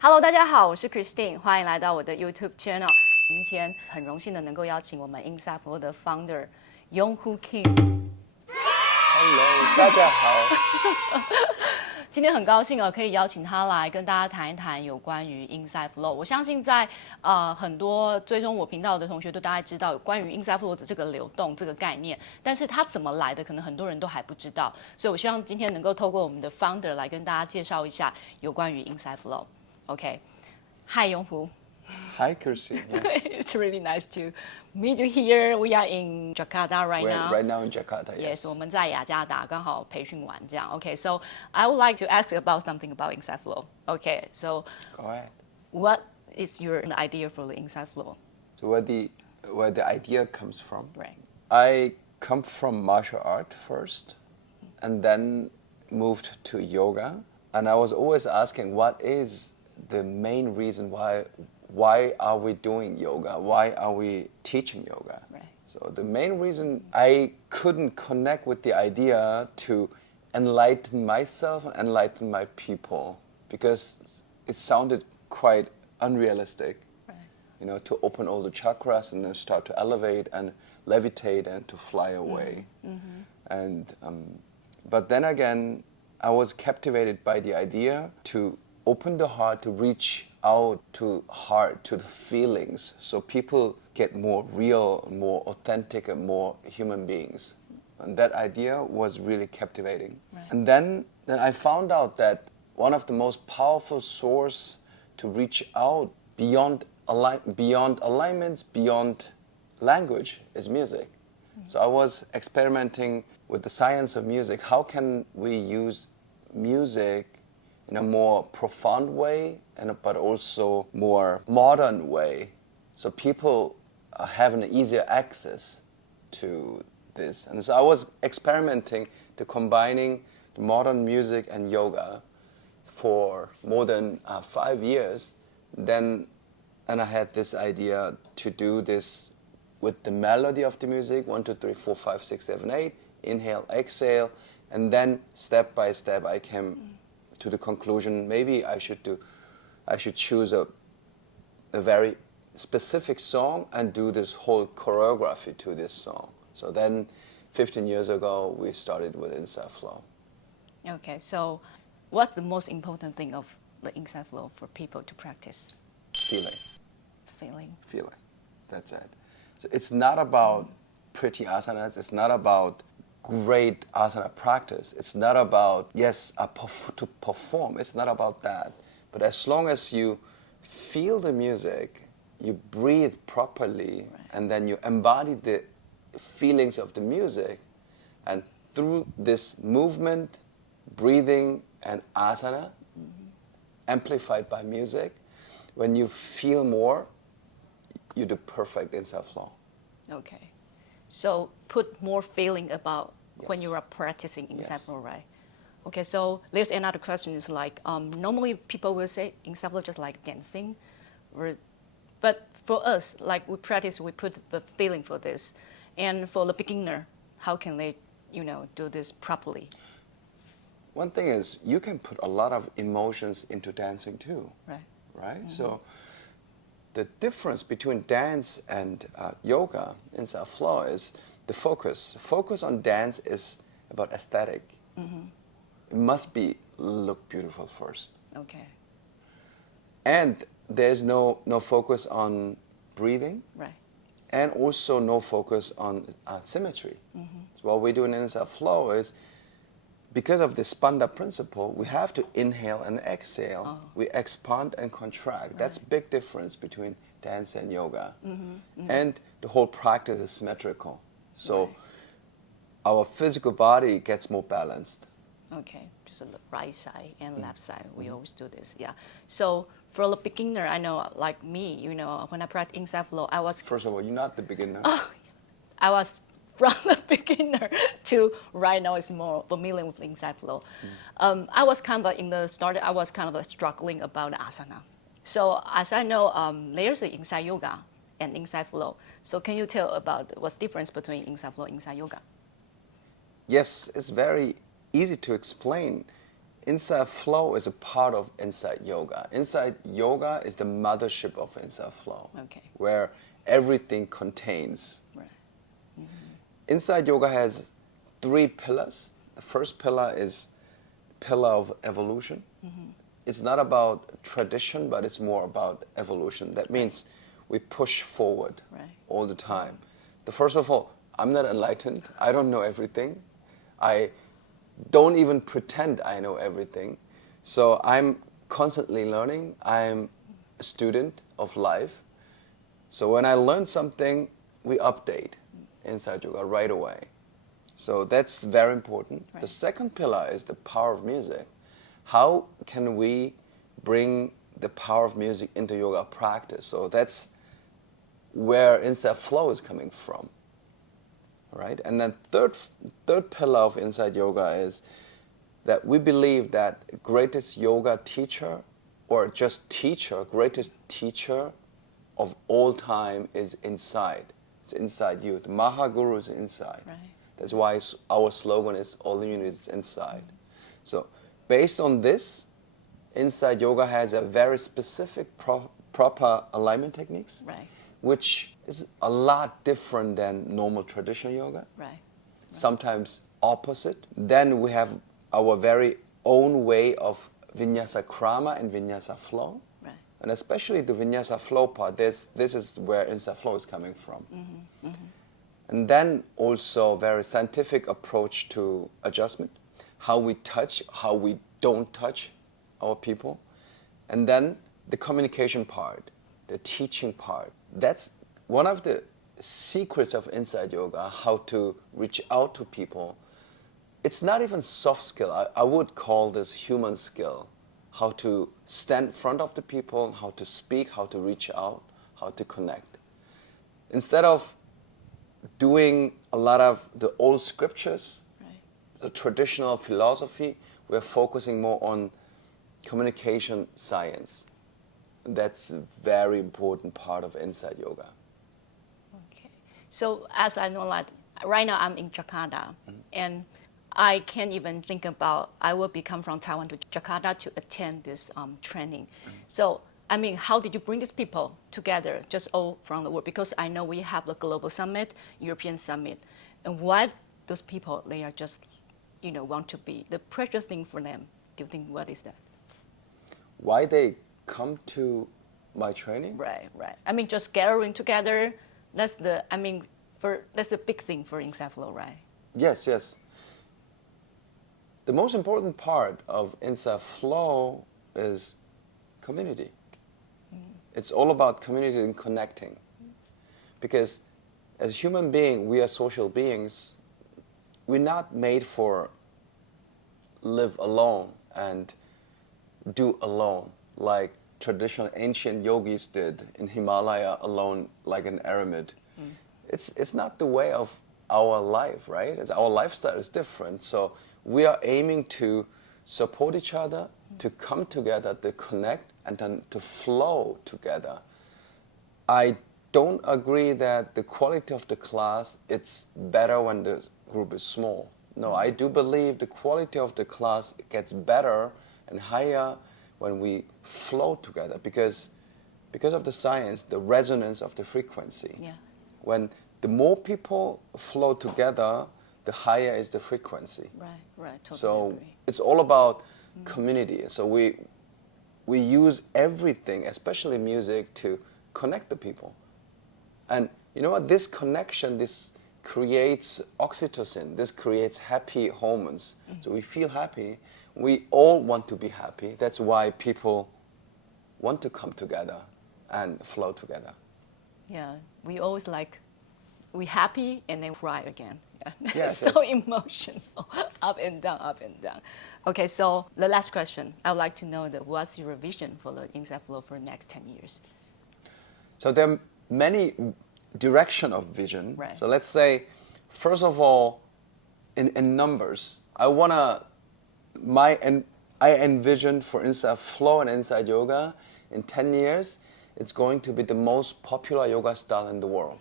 Hello， 大家好，我是 Christine， 欢迎来到我的 YouTube channel。今天很荣幸的能够邀请我们 Inside Flow 的 founder 永虎 King。Hello， 大家好。今天很高兴可以邀请他来跟大家谈一谈有关于 Inside Flow。我相信在很多追踪我频道的同学都大概知道有关于 Inside Flow 的这个流动这个概念，但是它怎么来的，可能很多人都还不知道。所以我希望今天能够透过我们的 founder 来跟大家介绍一下有关于 Inside Flow。Okay. Hi, Yonghu. Hi, Christine. Yes. It's really nice to meet you here. We are in Jakarta right now. Right now in Jakarta, yes. Yes, 我们在雅加达刚好培训完这样。Okay, so I would like to ask about something about Inside Flow. Okay, so go ahead. What is your idea for the Inside Flow? So where the idea comes from? Right. I come from martial art first, and then moved to yoga. And I was always asking, what is the main reason why are we doing yoga? Why are we teaching yoga? Right. So the main reason I couldn't connect with the idea to enlighten myself and enlighten my people, because it sounded quite unrealistic. Right. You know, to open all the chakras and then start to elevate and levitate and to fly away. Mm-hmm. And but then again, I was captivated by the idea to open the heart, to reach out to heart, to the feelings, so people get more real, more authentic, and more human beings. And that idea was really captivating. Right. And then I found out that one of the most powerful source to reach out beyond alignments, beyond language, is music. Mm-hmm. So I was experimenting with the science of music. How can we use music in a more profound way, but also more modern way, so people have an easier access to this. And so I was experimenting to combining the modern music and yoga for more than 5 years. And I had this idea to do this with the melody of the music, 1, 2, 3, 4, 5, 6, 7, 8, inhale, exhale, and then step by step I came to the conclusion, maybe I should choose a very specific song and do this whole choreography to this song. So then 15 years ago, we started with Inside Flow. Okay, so what's the most important thing of the Inside Flow for people to practice? Feeling. That's it. So it's not about pretty asanas. It's not about great asana practice. It's not about, to perform. It's not about that. But as long as you feel the music, you breathe properly, right, and then you embody the feelings of the music, and through this movement, breathing, and asana, amplified by music, when you feel more, you do perfect Inside Flow. Okay. So put more feeling about when Yes. you are practicing Inside Yes. Flow, right? Okay, so there's another question is like, normally people will say Inside Flow just like dancing, but for us, like we practice, we put the feeling for this. And for the beginner, how can they, do this properly? One thing is, you can put a lot of emotions into dancing too. Right. Right? Mm-hmm. So the difference between dance and yoga, Inside Flow, is the focus. The focus on dance is about aesthetic. Mm-hmm. It must look beautiful first. Okay. And there's no focus on breathing. Right. And also no focus on symmetry. Mm-hmm. So what we do in Inside Flow is, because of the Spanda principle, we have to inhale and exhale. Oh. We expand and contract. Right. That's a big difference between dance and yoga. Mm-hmm. Mm-hmm. And the whole practice is symmetrical. So Right. our physical body gets more balanced. Okay, just the right side and left side. We always do this, yeah. So for a beginner, I know, like me, when I practice Inside Flow, I was... First of all, you're not the beginner. I was from the beginner to right now is more familiar with Inside Flow. I was kind of in the start, I was kind of struggling about asana. So as I know, there's an Inside Yoga, and Inside Flow. So can you tell about what's the difference between Inside Flow and Inside Yoga? Yes, it's very easy to explain. Inside Flow is a part of Inside Yoga. Inside Yoga is the mothership of Inside Flow, Okay. where everything contains. Right. Inside Yoga has 3 pillars. The first pillar is pillar of evolution. It's not about tradition, but it's more about evolution. That means we push forward all the time. First of all, I'm not enlightened. I don't know everything. I don't even pretend I know everything. So I'm constantly learning. I'm a student of life. So when I learn something, we update Inside Yoga right away. So that's very important. Right. The second pillar is the power of music. How can we bring the power of music into yoga practice? So that's where Inside Flow is coming from. Right? And then third pillar of Inside Yoga is that we believe that greatest yoga teacher, or just teacher, greatest teacher of all time is inside. It's inside you. The Mahaguru is inside. Right. That's why our slogan is all the unit is inside. So based on this, Inside Yoga has a very specific proper alignment techniques, Right. which is a lot different than normal traditional yoga. Right. Sometimes opposite. Then we have our very own way of Vinyasa Krama and Vinyasa Flow. Right. And especially the Vinyasa Flow part, this is where Inside Flow is coming from. And then also very scientific approach to adjustment, how we touch, how we don't touch our people. And then the communication part, the teaching part. That's one of the secrets of Inside Yoga, how to reach out to people. It's not even soft skill. I would call this human skill. How to stand in front of the people, how to speak, how to reach out, how to connect. Instead of doing a lot of the old scriptures, the traditional philosophy, we're focusing more on communication science. That's a very important part of Inside Yoga. Okay. So as I know, like right now I'm in Jakarta, and I can't even think about I will come from Taiwan to Jakarta to attend this training. So I mean, how did you bring these people together, just all from the world? Because I know we have the global summit, European summit, and what those people, they are just, want to be. The pressure thing for them, do you think, what is that? Why they come to my training? Right. I mean, just gathering together, that's the big thing for Inside Flow, right? Yes. The most important part of Inside Flow is community. It's all about community and connecting. Because as a human being, we are social beings. We're not made for live alone and do alone, like traditional ancient yogis did in Himalaya alone, like an eremit. It's not the way of our life, right? Our lifestyle is different. So we are aiming to support each other, to come together, to connect, and then to flow together. I don't agree that the quality of the class, it's better when the group is small. No, I do believe the quality of the class gets better and higher when we flow together because of the science, the resonance of the frequency. Yeah. When the more people flow together, the higher is the frequency. Right, totally So agree. it's all about community. So we use everything, especially music, to connect the people. And you know what? This connection, this creates oxytocin. This creates happy hormones. So we feel happy. We all want to be happy. That's why people want to come together and flow together. Yeah, we always we happy and then cry again. Yeah. Yes, So yes. emotional, up and down. Okay, so the last question, I would like to know what's your vision for the Inside Flow for the next 10 years? So there are many direction of vision. Right. So let's say, first of all, in numbers, I envision for Inside Flow and Inside Yoga in 10 years it's going to be the most popular yoga style in the world.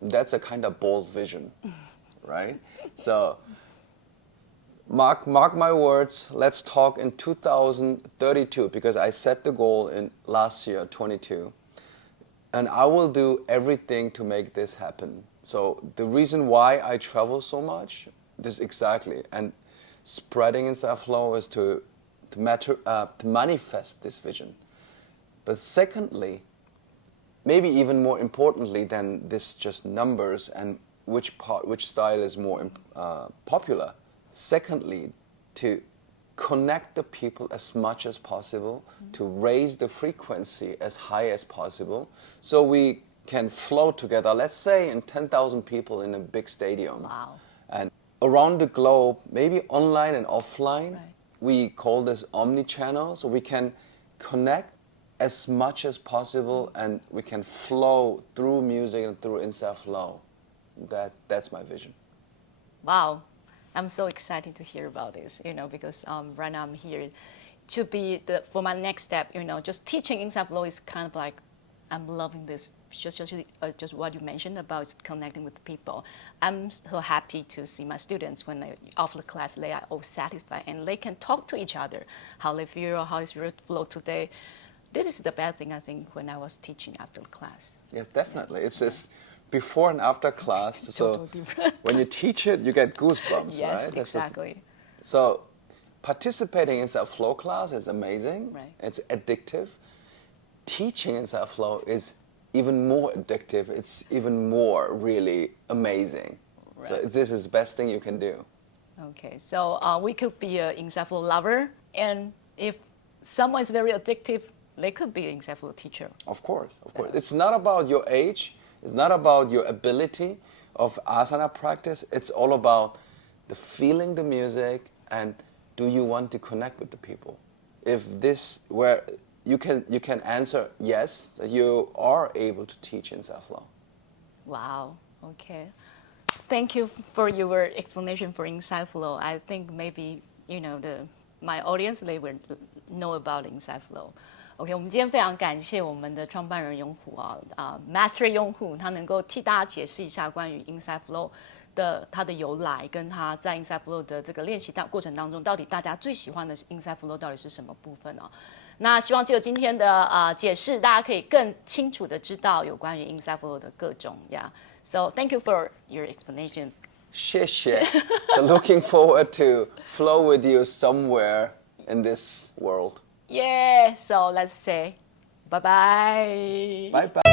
That's a kind of bold vision, right? So mark my words, let's talk in 2032, because I set the goal in last year, 22. And I will do everything to make this happen. So the reason why I travel so much, this exactly. And spreading Inside Flow is to manifest this vision. But secondly, maybe even more importantly than this just numbers and which style is more popular, secondly, to connect the people as much as possible, to raise the frequency as high as possible, so we can flow together, let's say in 10,000 people in a big stadium. Wow. And around the globe, maybe online and offline, Right. we call this omni-channel, so we can connect as much as possible and we can flow through music and through Inside Flow. That's my vision. Wow, I'm so excited to hear about this, because right now I'm here to be for my next step, just teaching Inside Flow is kind of like, I'm loving this, just what you mentioned about connecting with people. I'm so happy to see my students when they after the class, they are all satisfied and they can talk to each other, how they feel, how is your flow today. This is the bad thing, I think, when I was teaching after the class. Yes, definitely. It's just before and after class. So Totally different. when you teach it, you get goosebumps, Yes, right? exactly. So participating in Inside Flow class is amazing. Right. It's addictive. Teaching Inside Flow is even more addictive. It's even more really amazing. Right. So this is the best thing you can do. Okay, so we could be an Inside Flow lover, and if someone is very addictive, they could be an Inside Flow teacher. Of course, of course. It's not about your age. It's not about your ability of asana practice. It's all about the feeling the music and do you want to connect with the people. If this where you can answer yes, you are able to teach Inside Flow. Wow, okay. Thank you for your explanation for Inside Flow. I think maybe, my audience, they will know about Inside Flow. OK， 我们今天非常感谢我们的创办人永虎Master 永虎，他能够替大家解释一下关于 Inside Flow 它的由来，跟他在 Inside Flow 的这个练习过程当中，到底大家最喜欢的 Inside Flow 到底是什么部分哦？那希望借由今天的解释，大家可以更清楚的知道有关于 Inside Flow 的各种So thank you for your explanation. 谢谢. So looking forward to flow with you somewhere in this world. Yeah, so let's say bye-bye. Bye-bye.